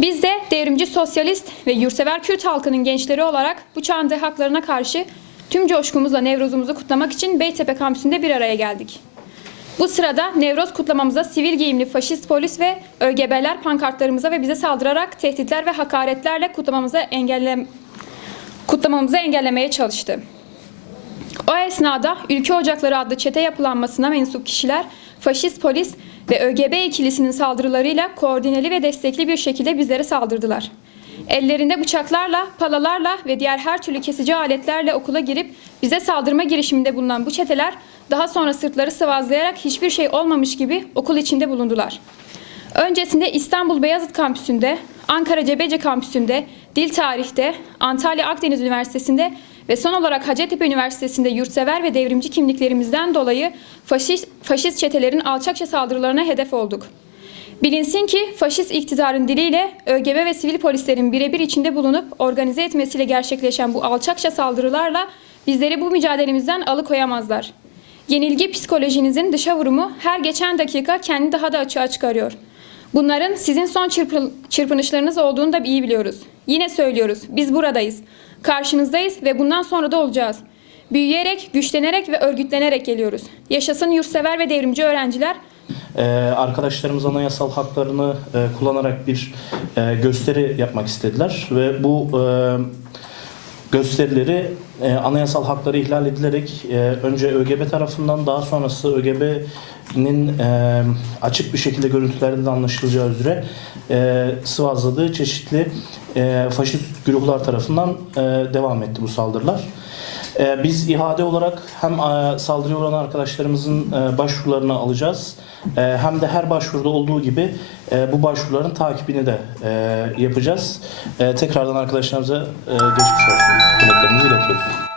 Biz de devrimci sosyalist ve yurtsever Kürt halkının gençleri olarak bu çağın haklarına karşı tüm coşkumuzla Nevroz'umuzu kutlamak için Beytepe kampüsünde bir araya geldik. Bu sırada Nevroz kutlamamıza sivil giyimli faşist polis ve ÖGB'ler pankartlarımıza ve bize saldırarak tehditler ve hakaretlerle kutlamamızı engelle kutlamamızı engellemeye çalıştı. O esnada Ülke Ocakları adlı çete yapılanmasına mensup kişiler faşist polis ve ÖGB ikilisinin saldırılarıyla koordineli ve destekli bir şekilde bizlere saldırdılar. Ellerinde bıçaklarla, palalarla ve diğer her türlü kesici aletlerle okula girip bize saldırma girişiminde bulunan bu çeteler daha sonra sırtları sıvazlayarak hiçbir şey olmamış gibi okul içinde bulundular. Öncesinde İstanbul Beyazıt Kampüsü'nde, Ankara Cebece Kampüsü'nde, Dil Tarih'te, Antalya Akdeniz Üniversitesi'nde ve son olarak Hacettepe Üniversitesi'nde yurtsever ve devrimci kimliklerimizden dolayı faşist, faşist çetelerin alçakça saldırılarına hedef olduk. Bilinsin ki faşist iktidarın diliyle ÖGB ve sivil polislerin birebir içinde bulunup organize etmesiyle gerçekleşen bu alçakça saldırılarla bizleri bu mücadelemizden alıkoyamazlar. Yenilgi psikolojinizin dışa vurumu her geçen dakika kendini daha da açığa çıkarıyor. Bunların sizin son çırpı- çırpınışlarınız olduğunu da iyi biliyoruz. Yine söylüyoruz, biz buradayız. Karşınızdayız ve bundan sonra da olacağız. Büyüyerek, güçlenerek ve örgütlenerek geliyoruz. Yaşasın yurtsever ve devrimci öğrenciler, Ee, arkadaşlarımız anayasal haklarını e, kullanarak bir e, gösteri yapmak istediler ve bu e, gösterileri e, anayasal hakları ihlal edilerek e, önce ÖGB tarafından daha sonrası ÖGB'nin e, açık bir şekilde görüntülerde de anlaşılacağı üzere e, sıvazladığı çeşitli e, faşist güruhlar tarafından e, devam etti bu saldırılar. Ee, Biz ihade olarak hem e, saldırıya uğranan arkadaşlarımızın e, başvurularını alacağız e, hem de her başvuruda olduğu gibi bu başvuruların takibini de yapacağız. Tekrardan arkadaşlarımıza geçmiş olsun.